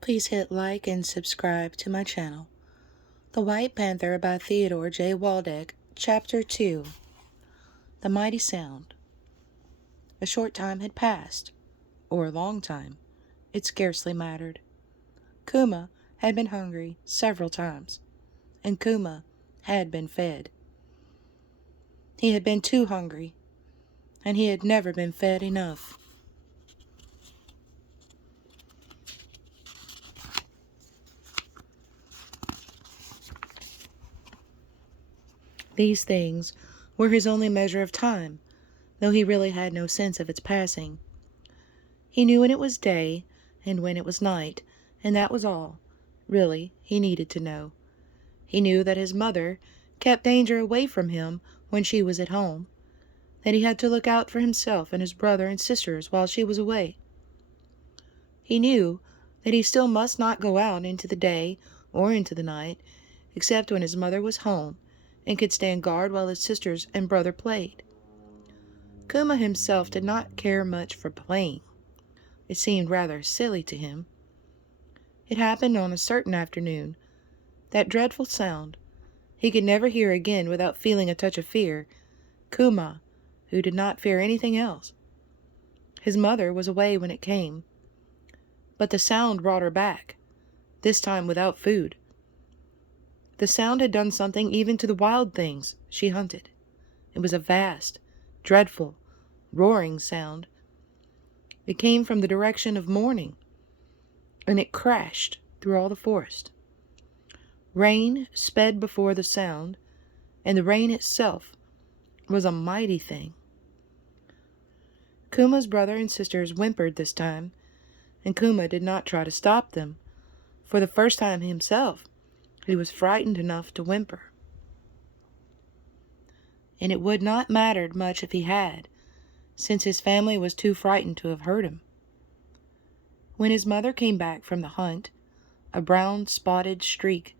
Please hit like and subscribe to my channel. The White Panther by Theodore J. Waldeck, Chapter 2. The Mighty Sound. A short time had passed, or a long time. It scarcely mattered. Kuma had been hungry several times, and Kuma had been fed. He had been too hungry, and he had never been fed enough. These things were his only measure of time, though he really had no sense of its passing. He knew when it was day and when it was night, and that was all, really, he needed to know. He knew that his mother kept danger away from him when she was at home, that he had to look out for himself and his brother and sisters while she was away. He knew that he still must not go out into the day or into the night, except when his mother was home and could stand guard while his sisters and brother played. Kuma himself did not care much for playing. It seemed rather silly to him. It happened on a certain afternoon. That dreadful sound he could never hear again without feeling a touch of fear. Kuma, who did not fear anything else. His mother was away when it came. But the sound brought her back, this time without food. The sound had done something even to the wild things she hunted. It was a vast, dreadful, roaring sound. It came from the direction of morning, and it crashed through all the forest. Rain sped before the sound, and the rain itself was a mighty thing. Kuma's brother and sisters whimpered this time, and Kuma did not try to stop them. For the first time himself, he was frightened enough to whimper. And it would not matter much if he had, since his family was too frightened to have hurt him. When his mother came back from the hunt, a brown spotted streak,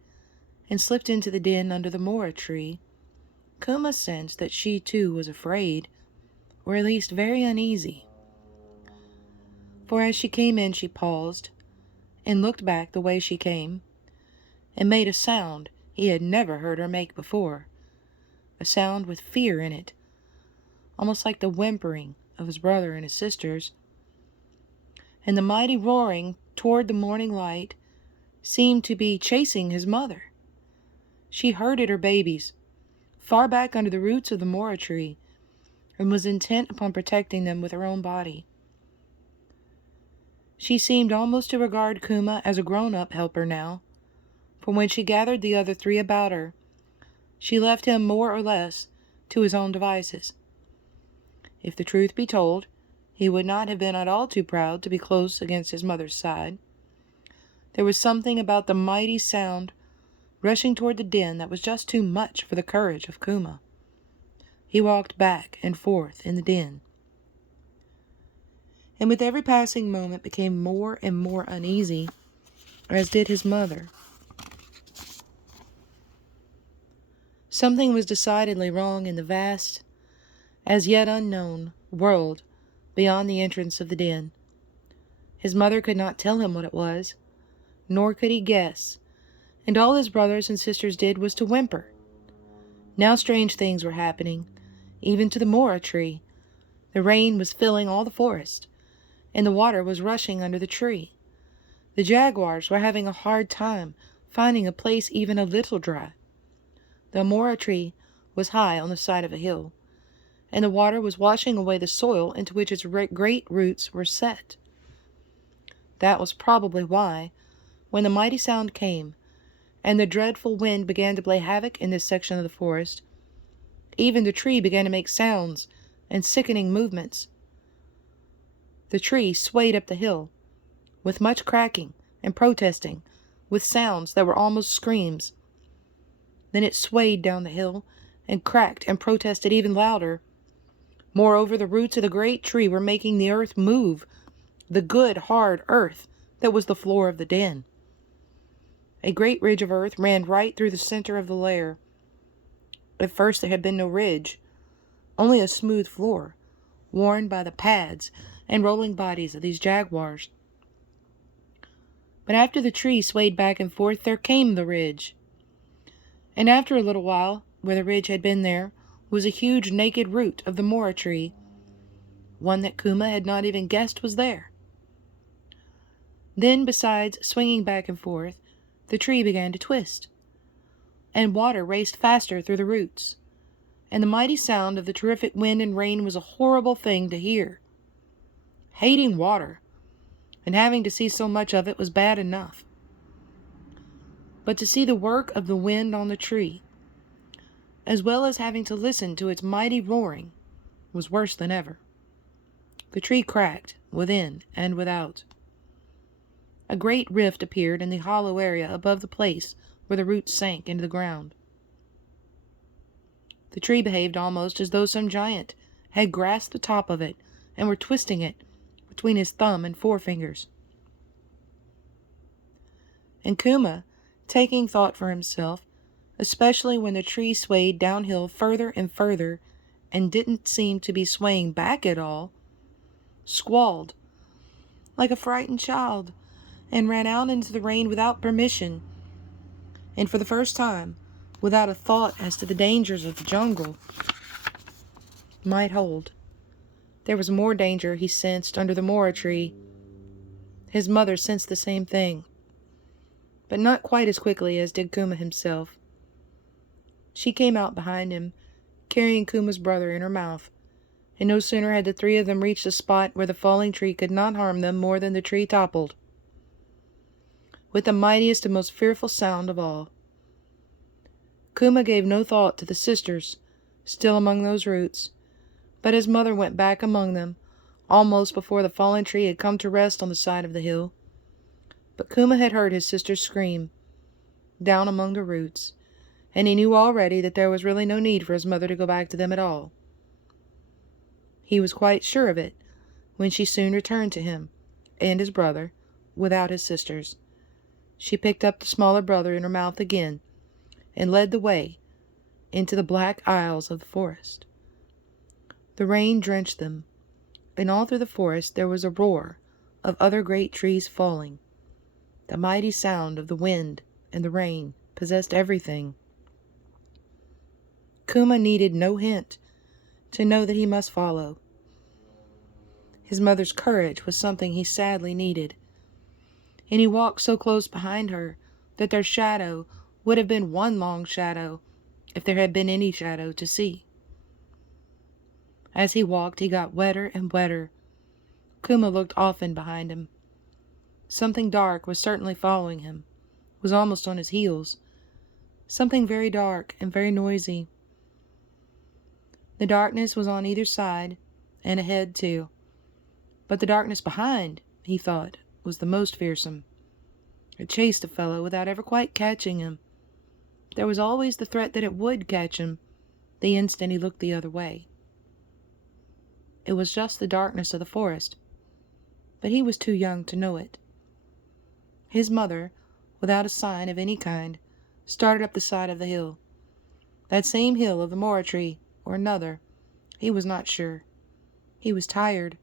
and slipped into the den under the mora tree, Kuma sensed that she too was afraid, or at least very uneasy. For as she came in she paused, and looked back the way she came, and made a sound he had never heard her make before, a sound with fear in it, almost like the whimpering of his brother and his sisters. And the mighty roaring toward the morning light seemed to be chasing his mother. She herded her babies far back under the roots of the mora tree, and was intent upon protecting them with her own body. She seemed almost to regard Kuma as a grown-up helper now, for when she gathered the other three about her, she left him more or less to his own devices. If the truth be told, he would not have been at all too proud to be close against his mother's side. There was something about the mighty sound rushing toward the den that was just too much for the courage of Kuma. He walked back and forth in the den, and with every passing moment became more and more uneasy, as did his mother. Something was decidedly wrong in the vast, as yet unknown, world beyond the entrance of the den. His mother could not tell him what it was, nor could he guess, and all his brothers and sisters did was to whimper. Now strange things were happening, even to the mora tree. The rain was filling all the forest, and the water was rushing under the tree. The jaguars were having a hard time finding a place even a little dry. The mora tree was high on the side of a hill, and the water was washing away the soil into which its great roots were set. That was probably why, when the mighty sound came, and the dreadful wind began to play havoc in this section of the forest, even the tree began to make sounds and sickening movements. The tree swayed up the hill, with much cracking and protesting, with sounds that were almost screams. Then it swayed down the hill, and cracked and protested even louder. Moreover, the roots of the great tree were making the earth move, the good, hard earth that was the floor of the den. A great ridge of earth ran right through the center of the lair. At first there had been no ridge, only a smooth floor, worn by the pads and rolling bodies of these jaguars. But after the tree swayed back and forth, there came the ridge. And after a little while, where the ridge had been there, was a huge naked root of the mora tree, one that Kuma had not even guessed was there. Then, besides swinging back and forth, the tree began to twist, and water raced faster through the roots, and the mighty sound of the terrific wind and rain was a horrible thing to hear. Hating water, and having to see so much of it was bad enough. But to see the work of the wind on the tree, as well as having to listen to its mighty roaring, was worse than ever. The tree cracked, within and without. A great rift appeared in the hollow area above the place where the roots sank into the ground. The tree behaved almost as though some giant had grasped the top of it and were twisting it between his thumb and forefingers. And Kuma, taking thought for himself, especially when the tree swayed downhill further and further and didn't seem to be swaying back at all, squalled like a frightened child and ran out into the rain without permission, and for the first time without a thought as to the dangers of the jungle might hold. There was more danger, he sensed, under the mora tree. His mother sensed the same thing, but not quite as quickly as did Kuma himself. She came out behind him, carrying Kuma's brother in her mouth, and no sooner had the three of them reached a spot where the falling tree could not harm them more than the tree toppled, with the mightiest and most fearful sound of all. Kuma gave no thought to the sisters, still among those roots, but his mother went back among them, almost before the fallen tree had come to rest on the side of the hill. But Kuma had heard his sisters scream, down among the roots, and he knew already that there was really no need for his mother to go back to them at all. He was quite sure of it, when she soon returned to him, and his brother, without his sisters. She picked up the smaller brother in her mouth again, and led the way into the black aisles of the forest. The rain drenched them, and all through the forest there was a roar of other great trees falling. The mighty sound of the wind and the rain possessed everything. Kuma needed no hint to know that he must follow. His mother's courage was something he sadly needed, and he walked so close behind her that their shadow would have been one long shadow if there had been any shadow to see. As he walked, he got wetter and wetter. Kuma looked often behind him. Something dark was certainly following him, was almost on his heels. Something very dark and very noisy. The darkness was on either side, and ahead too. But the darkness behind, he thought, was the most fearsome. It chased a fellow without ever quite catching him. There was always the threat that it would catch him the instant he looked the other way. It was just the darkness of the forest, but he was too young to know it. His mother, without a sign of any kind, started up the side of the hill. That same hill of the mora tree, or another, he was not sure. He was tired,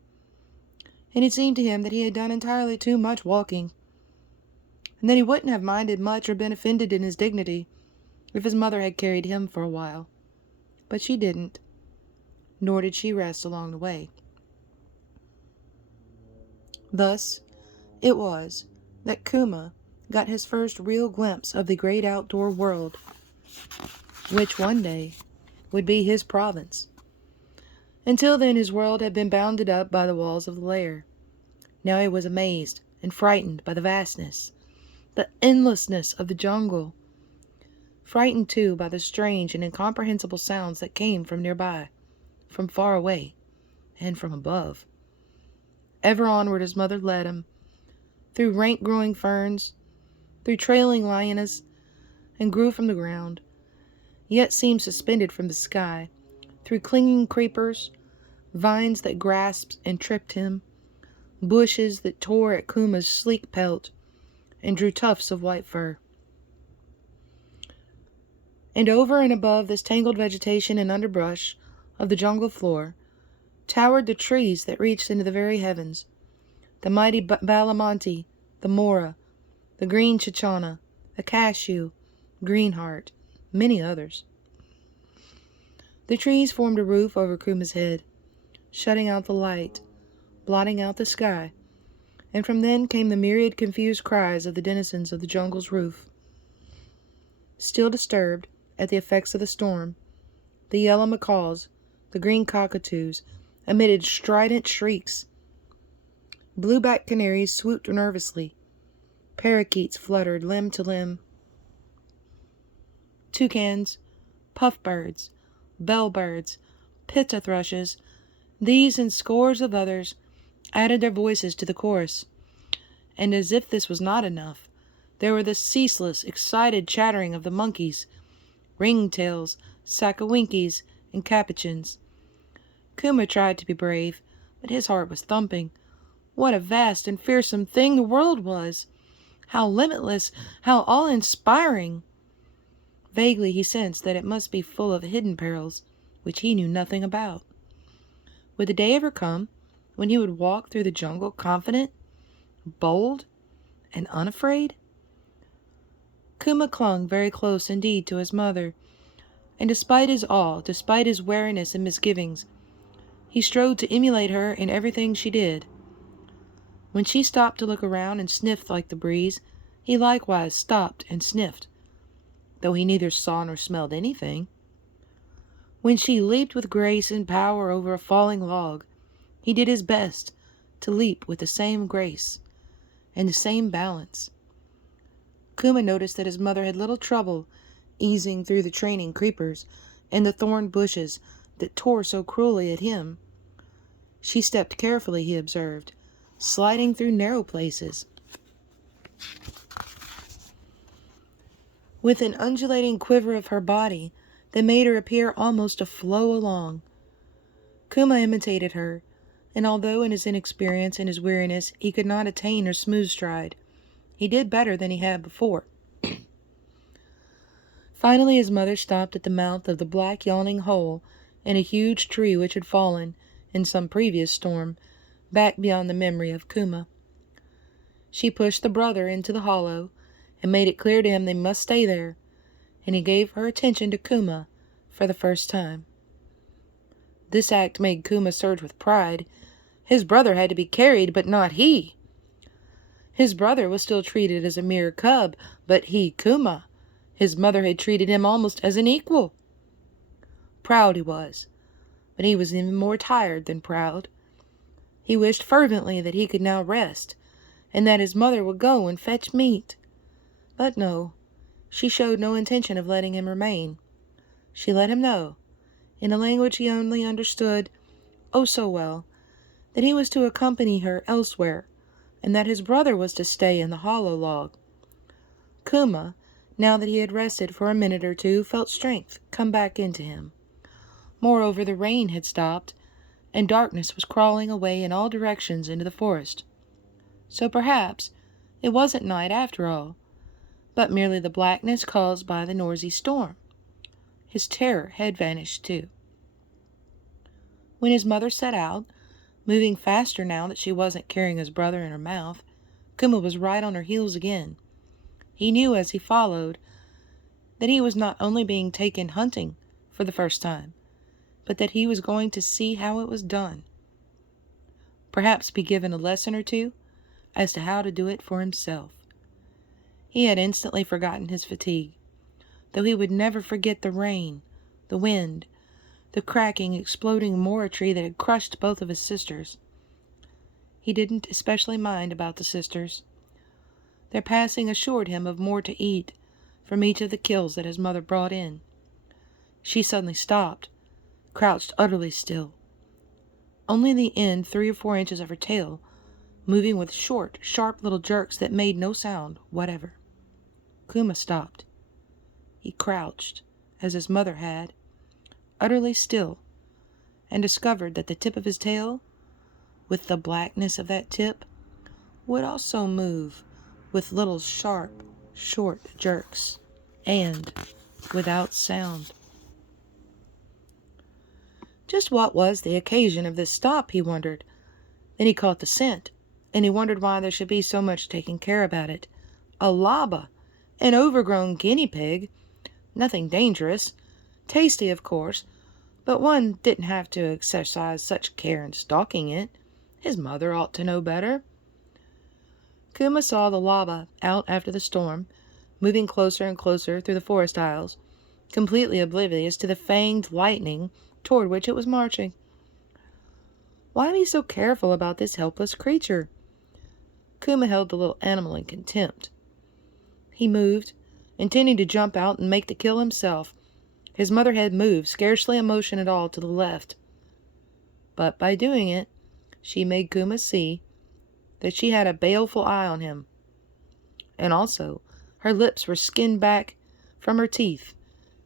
and it seemed to him that he had done entirely too much walking, and that he wouldn't have minded much or been offended in his dignity if his mother had carried him for a while. But she didn't, nor did she rest along the way. Thus it was that Kuma got his first real glimpse of the great outdoor world, which one day would be his province. Until then his world had been bounded up by the walls of the lair. Now he was amazed and frightened by the vastness, the endlessness of the jungle, frightened too by the strange and incomprehensible sounds that came from nearby, from far away, and from above. Ever onward his mother led him, through rank-growing ferns, through trailing lianas, and grew from the ground, yet seemed suspended from the sky, through clinging creepers, vines that grasped and tripped him, bushes that tore at Kuma's sleek pelt and drew tufts of white fur. And over and above this tangled vegetation and underbrush of the jungle floor towered the trees that reached into the very heavens, the mighty Balamonte, the mora, the green chichona, the cashew, greenheart, many others. The trees formed a roof over Kuma's head, shutting out the light, blotting out the sky, and from then came the myriad confused cries of the denizens of the jungle's roof. Still disturbed at the effects of the storm, the yellow macaws, the green cockatoos, emitted strident shrieks. Blue-backed canaries swooped nervously. Parakeets fluttered limb to limb. Toucans, puffbirds, bellbirds, pitta thrushes, these and scores of others added their voices to the chorus. And as if this was not enough, there were the ceaseless, excited chattering of the monkeys, ringtails, sakawinkies, and capuchins. Kuma tried to be brave, but his heart was thumping. What a vast and fearsome thing the world was! How limitless, how awe-inspiring! Vaguely he sensed that it must be full of hidden perils, which he knew nothing about. Would the day ever come when he would walk through the jungle confident, bold, and unafraid? Kuma clung very close indeed to his mother, and despite his awe, despite his wariness and misgivings, he strove to emulate her in everything she did. When she stopped to look around and sniffed like the breeze, he likewise stopped and sniffed, though he neither saw nor smelled anything. When she leaped with grace and power over a falling log, he did his best to leap with the same grace and the same balance. Kuma noticed that his mother had little trouble easing through the training creepers and the thorn bushes that tore so cruelly at him. She stepped carefully, he observed, sliding through narrow places, with an undulating quiver of her body that made her appear almost to flow along. Kuma imitated her, and although in his inexperience and his weariness he could not attain her smooth stride, he did better than he had before. Finally his mother stopped at the mouth of the black yawning hole in a huge tree which had fallen, in some previous storm, back beyond the memory of Kuma. She pushed the brother into the hollow, and made it clear to him they must stay there, and he gave her attention to Kuma for the first time. This act made Kuma surge with pride. His brother had to be carried, but not he. His brother was still treated as a mere cub, but he, Kuma, his mother had treated him almost as an equal. Proud he was, but he was even more tired than proud. He wished fervently that he could now rest, and that his mother would go and fetch meat. But no, she showed no intention of letting him remain. She let him know, in a language he only understood oh so well, that he was to accompany her elsewhere, and that his brother was to stay in the hollow log. Kuma, now that he had rested for a minute or two, felt strength come back into him. Moreover, the rain had stopped, and darkness was crawling away in all directions into the forest. So perhaps it wasn't night after all, but merely the blackness caused by the noisy storm. His terror had vanished too. When his mother set out, moving faster now that she wasn't carrying his brother in her mouth, Kuma was right on her heels again. He knew as he followed that he was not only being taken hunting for the first time, but that he was going to see how it was done. Perhaps be given a lesson or two as to how to do it for himself. He had instantly forgotten his fatigue, though he would never forget the rain, the wind, the cracking, exploding mora tree that had crushed both of his sisters. He didn't especially mind about the sisters. Their passing assured him of more to eat from each of the kills that his mother brought in. She suddenly stopped, crouched utterly still, only the end 3 or 4 inches of her tail moving with short, sharp little jerks that made no sound whatever. Kuma stopped. He crouched, as his mother had, utterly still, and discovered that the tip of his tail, with the blackness of that tip, would also move with little sharp, short jerks, and without sound. Just what was the occasion of this stop, he wondered. Then he caught the scent, and he wondered why there should be so much taking care about it. A laba, an overgrown guinea pig. Nothing dangerous. Tasty, of course, but one didn't have to exercise such care in stalking it. His mother ought to know better. Kuma saw the lava out after the storm, moving closer and closer through the forest aisles, completely oblivious to the fanged lightning toward which it was marching. Why be so careful about this helpless creature? Kuma held the little animal in contempt. He moved, intending to jump out and make the kill himself. His mother had moved, scarcely a motion at all, to the left. But by doing it, she made Kuma see that she had a baleful eye on him. And also, her lips were skinned back from her teeth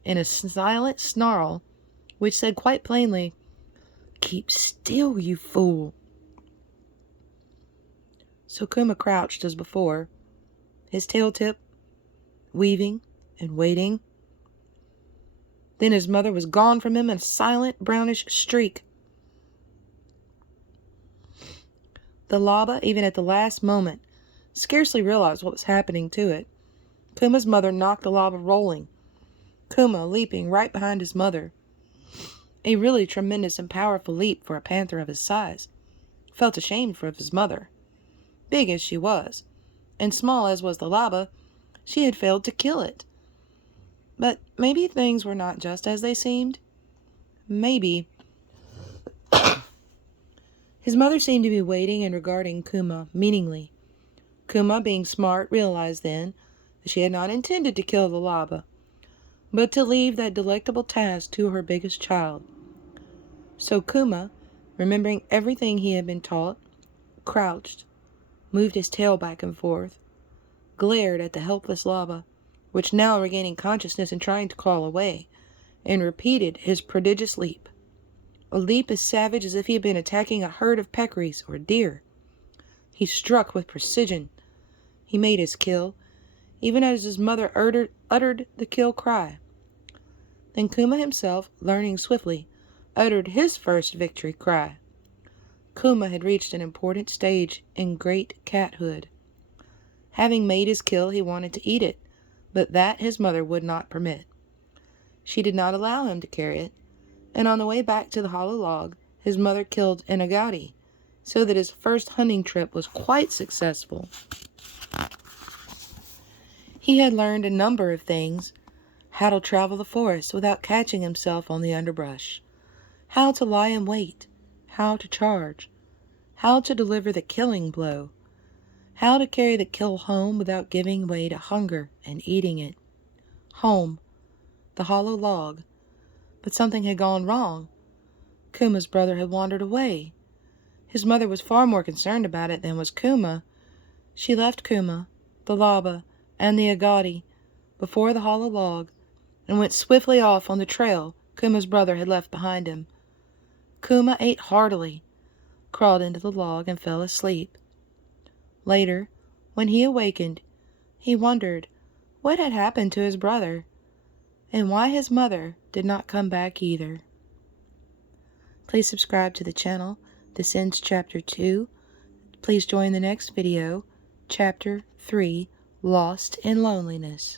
in a silent snarl which said quite plainly, "Keep still, you fool." So Kuma crouched as before, his tail tip, weaving and waiting. Then his mother was gone from him in a silent brownish streak. The lava, even at the last moment, scarcely realized what was happening to it. Kuma's mother knocked the lava rolling, Kuma leaping right behind his mother. A really tremendous and powerful leap for a panther of his size. Felt ashamed for his mother. Big as she was, and small as was the lava, she had failed to kill it. But maybe things were not just as they seemed. Maybe. His mother seemed to be waiting and regarding Kuma meaningly. Kuma, being smart, realized then that she had not intended to kill the lava, but to leave that delectable task to her biggest child. So Kuma, remembering everything he had been taught, crouched, moved his tail back and forth, glared at the helpless lava, which now regaining consciousness and trying to crawl away, and repeated his prodigious leap. A leap as savage as if he had been attacking a herd of peccaries or deer. He struck with precision. He made his kill, even as his mother uttered the kill cry. Then Kuma himself, learning swiftly, uttered his first victory cry. Kuma had reached an important stage in great cathood. Having made his kill, he wanted to eat it, but that his mother would not permit. She did not allow him to carry it, and on the way back to the hollow log, his mother killed an agouti, so that his first hunting trip was quite successful. He had learned a number of things: how to travel the forest without catching himself on the underbrush, how to lie in wait, how to charge, how to deliver the killing blow, how to carry the kill home without giving way to hunger and eating it. Home, the hollow log. But something had gone wrong. Kuma's brother had wandered away. His mother was far more concerned about it than was Kuma. She left Kuma, the lava, and the agouti before the hollow log, and went swiftly off on the trail Kuma's brother had left behind him. Kuma ate heartily, crawled into the log, and fell asleep. Later, when he awakened, he wondered what had happened to his brother, and why his mother did not come back either. Please subscribe to the channel. This ends Chapter 2. Please join the next video, Chapter 3, Lost in Loneliness.